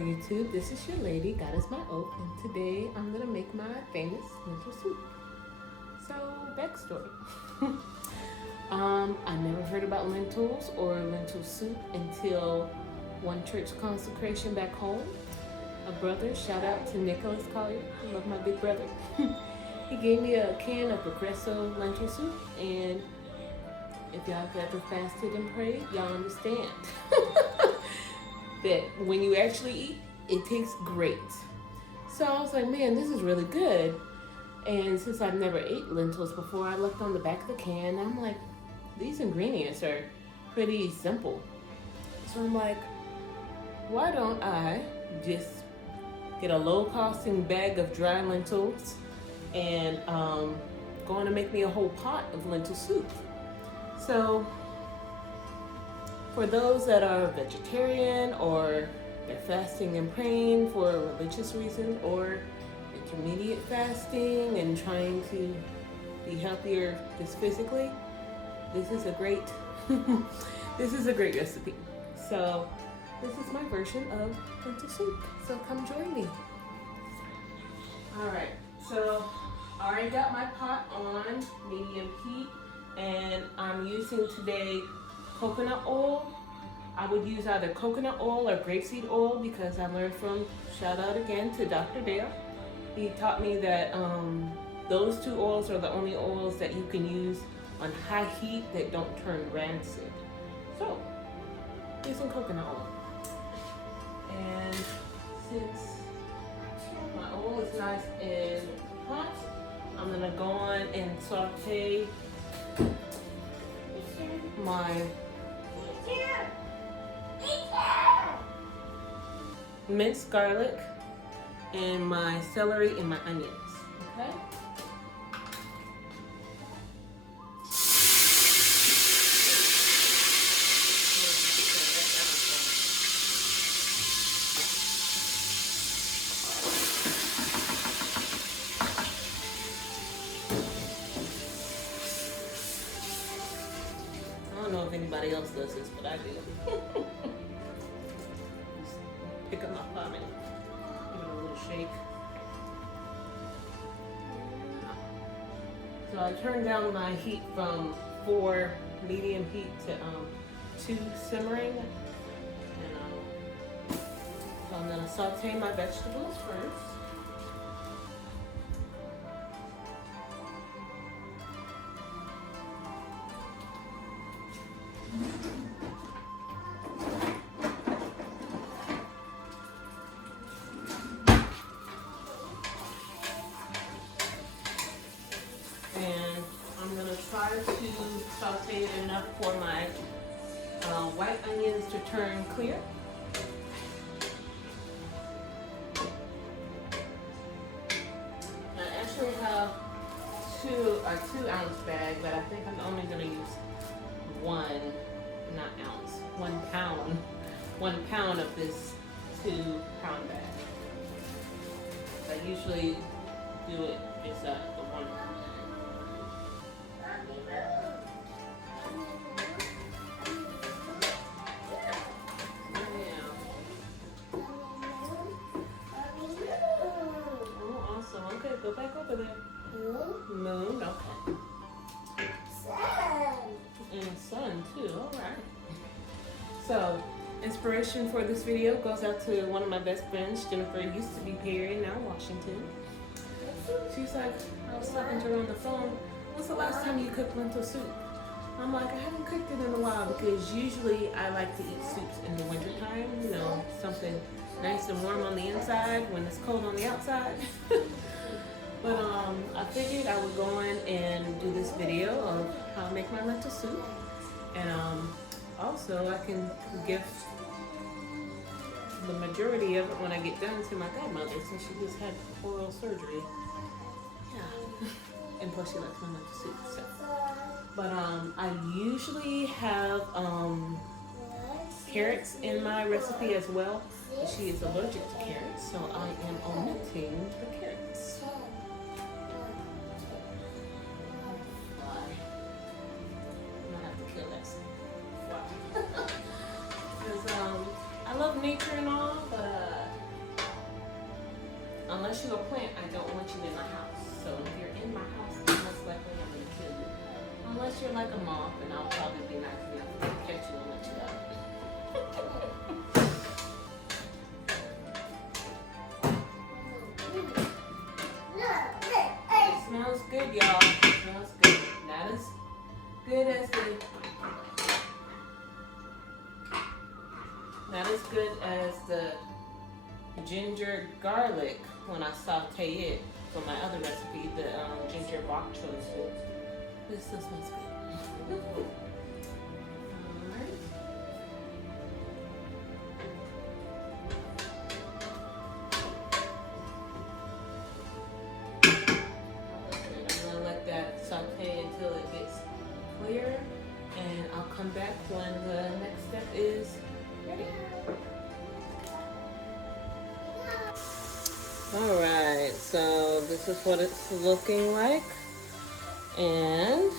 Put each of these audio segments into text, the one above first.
YouTube, this is your lady, God is my oath, and today I'm gonna make my famous lentil soup. So, backstory. I never heard about lentils or lentil soup until one church consecration back home. A brother, shout out to Nicholas Collier, I love my big brother. He gave me a can of Grapeseed lentil soup, and if y'all have ever fasted and prayed, y'all understand that when you actually eat, it tastes great. So I was like, man, this is really good. And since I've never ate lentils before, I looked on the back of the can, and I'm like, these ingredients are pretty simple. So I'm like, why don't I just get a low-costing bag of dry lentils and go on and make me a whole pot of lentil soup. So for those that are vegetarian or they're fasting and praying for religious reasons or intermediate fasting and trying to be healthier just physically, this is a great recipe. So this is my version of lentil soup. So come join me. All right, so I already got my pot on medium heat, and I'm using today coconut oil. I would use either coconut oil or grapeseed oil because I learned from, shout out again to Dr. Dale. He taught me that those two oils are the only oils that you can use on high heat that don't turn rancid. So, using coconut oil. And since my oil is nice and hot, I'm gonna go on and saute my minced garlic and my celery and my onions, okay? I don't know if anybody else does this, but I do. Just pick up my pot and give it a little shake. So I turned down my heat from 4 medium heat to 2 simmering. And so I'm gonna saute my vegetables first. And I'm gonna try to saute it enough for my white onions to turn clear. I actually have a 2-ounce bag, but I think I'm only gonna use 1 pound of this 2-pound bag. I usually do it just the 1 pound. Go back over there. Moon, okay. And sun too, all right. So, inspiration for this video goes out to one of my best friends, Jennifer, used to be Perry, now Washington. She's like, I was talking to her on the phone, when's the last time you cooked lentil soup? I'm like, I haven't cooked it in a while because usually I like to eat soups in the wintertime, you know, something nice and warm on the inside when it's cold on the outside. But I figured I would go on and do this video of how I make my lentil soup. And also I can give the majority of it when I get done to my godmother since she just had oral surgery. Yeah. And plus she likes my lentil soup. So. But I usually have carrots in my recipe as well. But she is allergic to carrots, so I am omitting the carrots. Because I love nature and all, but unless you're a plant, I don't want you in my house. So if you're in my house, most likely I'm gonna kill you. Unless you're like a moth, and I'll probably be nice enough to catch you and let you go. It smells good, y'all. It smells good. Not as good as the ginger garlic when I saute it for my other recipe, the ginger bok choy. This still smells good. Alright. I'm gonna let that saute until it gets clear, and I'll come back when the next step is ready. Alright, so this is what it's looking like, and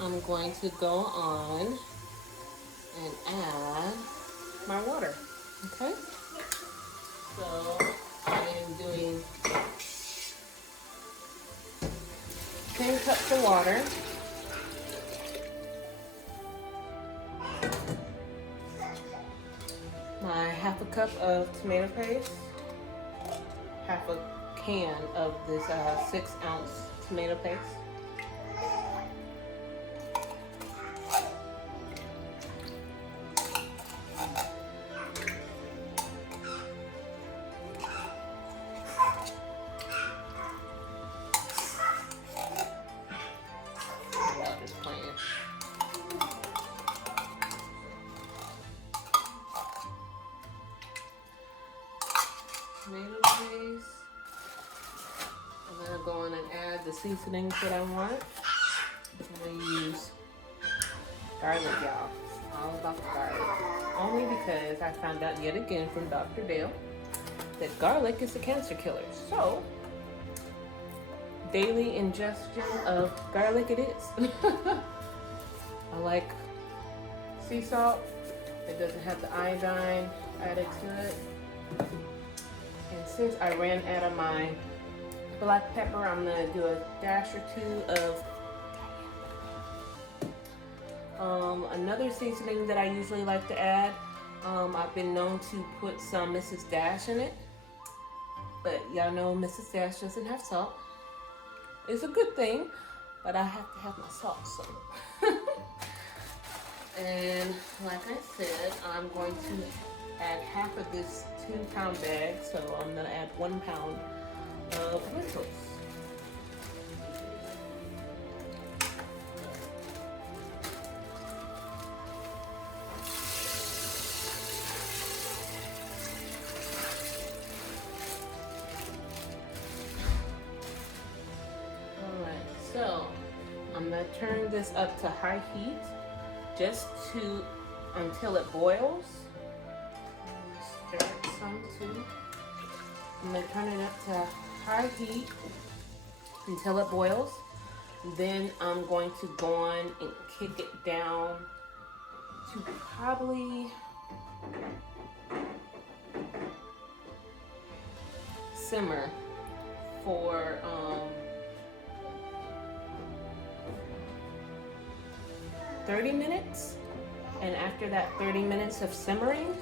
I'm going to go on and add my water, okay? So I am doing 10 cups of water. My half a cup of tomato paste, half a can of this 6-ounce tomato paste. Tomato paste. I'm gonna go in and add the seasonings that I want. I'm gonna use garlic, y'all. All about the garlic. Only because I found out yet again from Dr. Dale that garlic is a cancer killer. So, daily ingestion of garlic it is. I like sea salt. It doesn't have the iodine added to it. And since I ran out of my black pepper, I'm gonna do a dash or two of another seasoning that I usually like to add. I've been known to put some Mrs. Dash in it, but y'all know Mrs. Dash doesn't have salt. It's a good thing, but I have to have my salt, so. And like I said, I'm going to add half of this 2-pound bag, so I'm gonna add 1 pound of lentils. Alright, so I'm gonna turn this up to high heat just until it boils. Stir it some too. I'm gonna turn it up to high heat until it boils. Then I'm going to go on and kick it down to probably simmer for 30 minutes. And after that 30 minutes of simmering,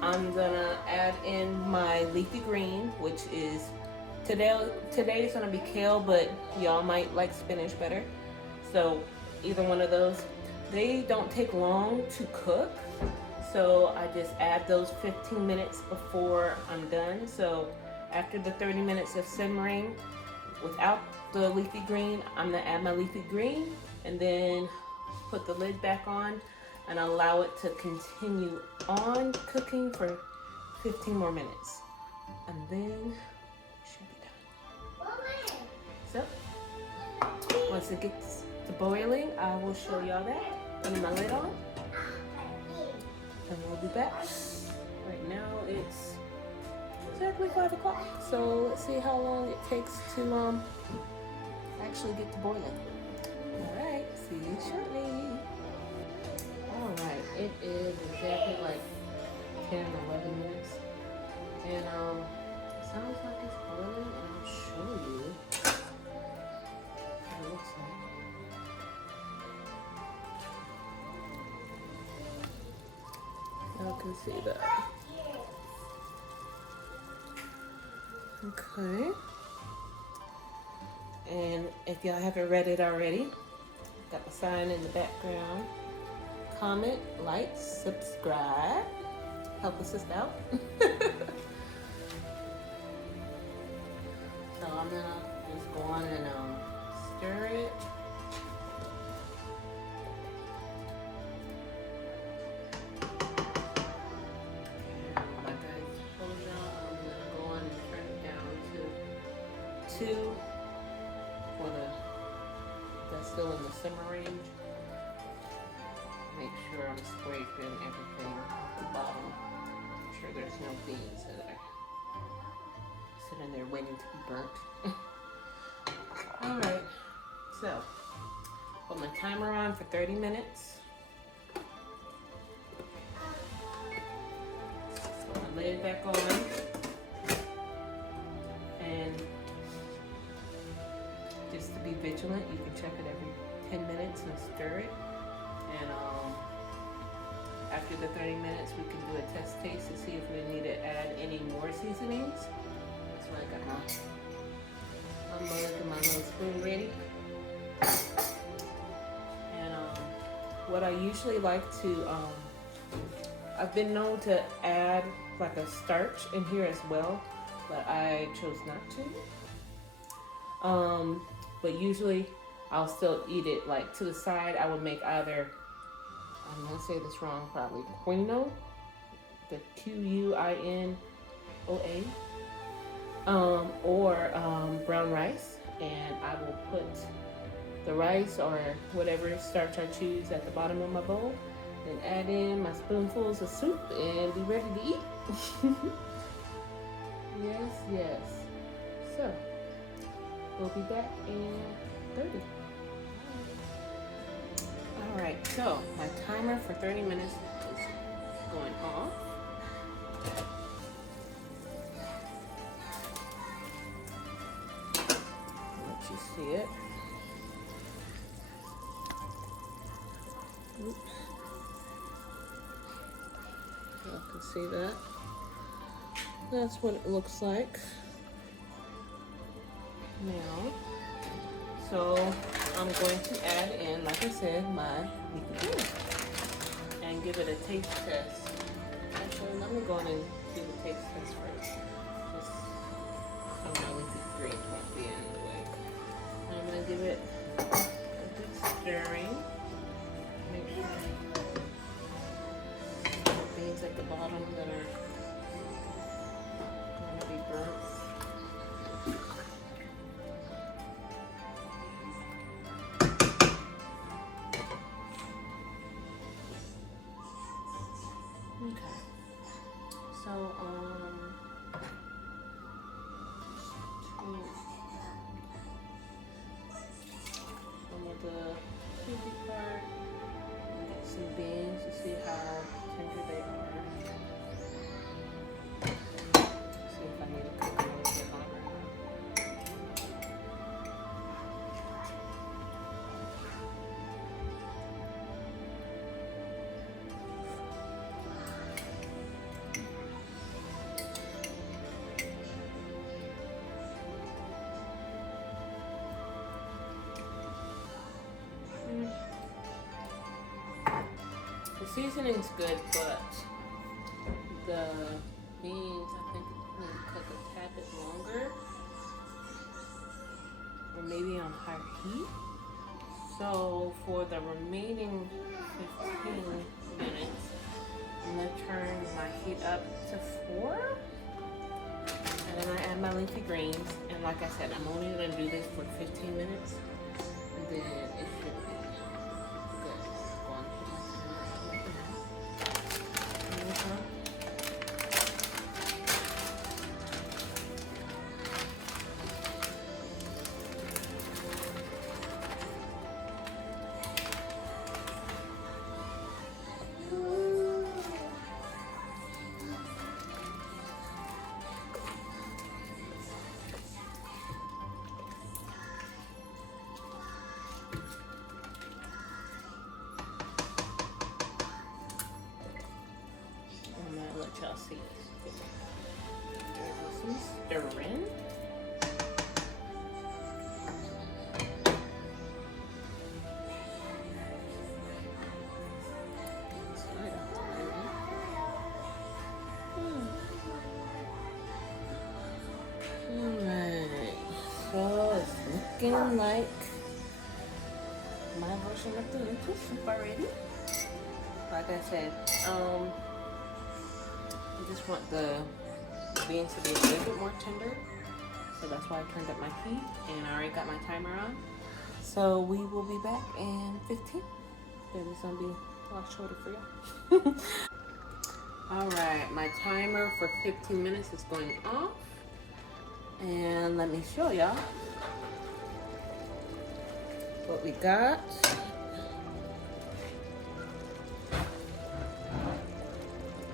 I'm gonna add in my leafy green, which is today is gonna be kale, but y'all might like spinach better. So either one of those. They don't take long to cook, so I just add those 15 minutes before I'm done. So after the 30 minutes of simmering, without the leafy green, I'm gonna add my leafy green and then put the lid back on and allow it to continue on cooking for 15 more minutes. And then it should be done. So, once it gets to boiling, I will show y'all that. Putting my lid on. And we'll be back. Right now it's exactly 5 o'clock. So let's see how long it takes to actually get to boiling. Alright, see you shortly. Alright, it is exactly like 10 or 11 minutes. And sounds like it's boiling, and I'll show you what it looks like. Y'all can see that. Okay. And if y'all haven't read it already, got the sign in the background. Comment, like, subscribe. Help us out. So I'm gonna just go on and stir it. And like I told y'all, I'm gonna go on and turn it down to 2 for that's still in the simmer range. Make sure I'm scraping everything off the bottom. Make sure there's no beans in there. Sitting there waiting to be burnt. Alright, so put my timer on for 30 minutes. Put my lid back on. And just to be vigilant, you can check it every 10 minutes and stir it. And after the 30 minutes, we can do a test taste to see if we need to add any more seasonings. So I got my mug and my little spoon ready. And what I usually like to, I've been known to add like a starch in here as well, but I chose not to. But usually I'll still eat it like to the side. I would make either, I'm gonna say this wrong probably, quinoa, the Quinoa, or brown rice, and I will put the rice or whatever starch I choose at the bottom of my bowl, then add in my spoonfuls of soup and be ready to eat. Yes, yes. So, we'll be back in 30. Alright, so my timer for 30 minutes is going off. Let you see it. Oops. Y'all can see that. That's what it looks like now. So I'm going to add in, like I said, my leafy greens and give it a taste test. Actually, let me go in and do the taste test first. Just so my leafy greens won't be in the way. I'm going to give it a good stirring. Make sure the beans at the bottom that are going to be burnt. Okay, so some of the cheesy part, and get some beans to see how tender they are. See if I need to cook them a little bit longer. The seasoning's good, but the beans, I think, need to cook a tad bit longer, or maybe on higher heat. So for the remaining 15 minutes, I'm gonna turn my heat up to 4, and then I add my leafy greens. And like I said, I'm only gonna do this for 15 minutes, and then it should be good. Go on, put my timer on right now. stir in. Alright, so it's looking like my version of the lentil soup already. Like I said, I just want the beans to be a little bit more tender, so that's why I turned up my heat, and I already got my timer on. So we will be back in 15. Maybe it's gonna be a lot shorter for y'all. Alright, my timer for 15 minutes is going off. And let me show y'all what we got.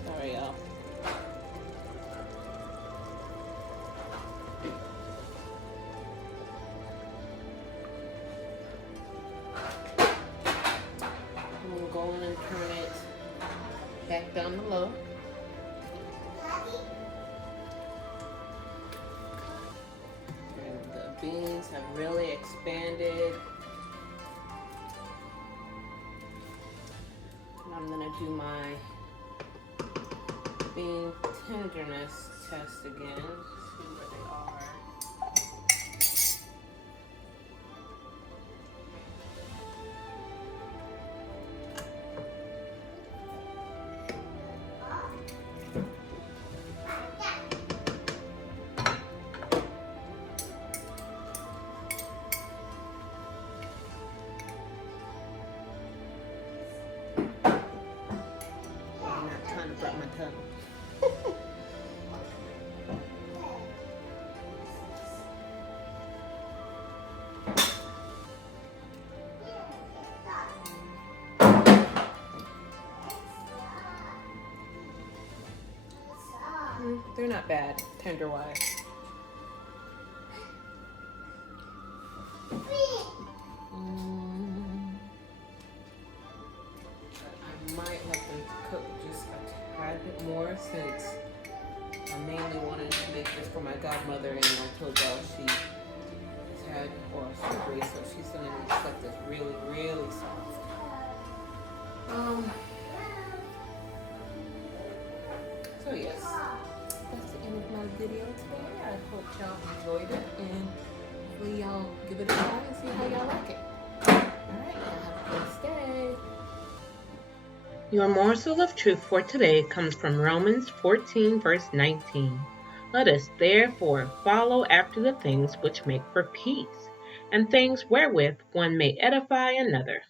Sorry, y'all. I'm gonna go in and turn it back down to low. Beans have really expanded. And I'm gonna do my bean tenderness test again. See where they are. They're not bad, tender-wise. I might let them cook just a tad bit more, since I mainly wanted to make this for my godmother, and I told y'all she had oral surgery, so she's gonna need stuff that's really, really soft. So yes, that's the end of my video today. I hope y'all enjoyed it, and hopefully y'all give it a try and see how y'all like it. Alright, y'all have a blessed day. Your morsel of truth for today comes from Romans 14, verse 19. Let us therefore follow after the things which make for peace, and things wherewith one may edify another.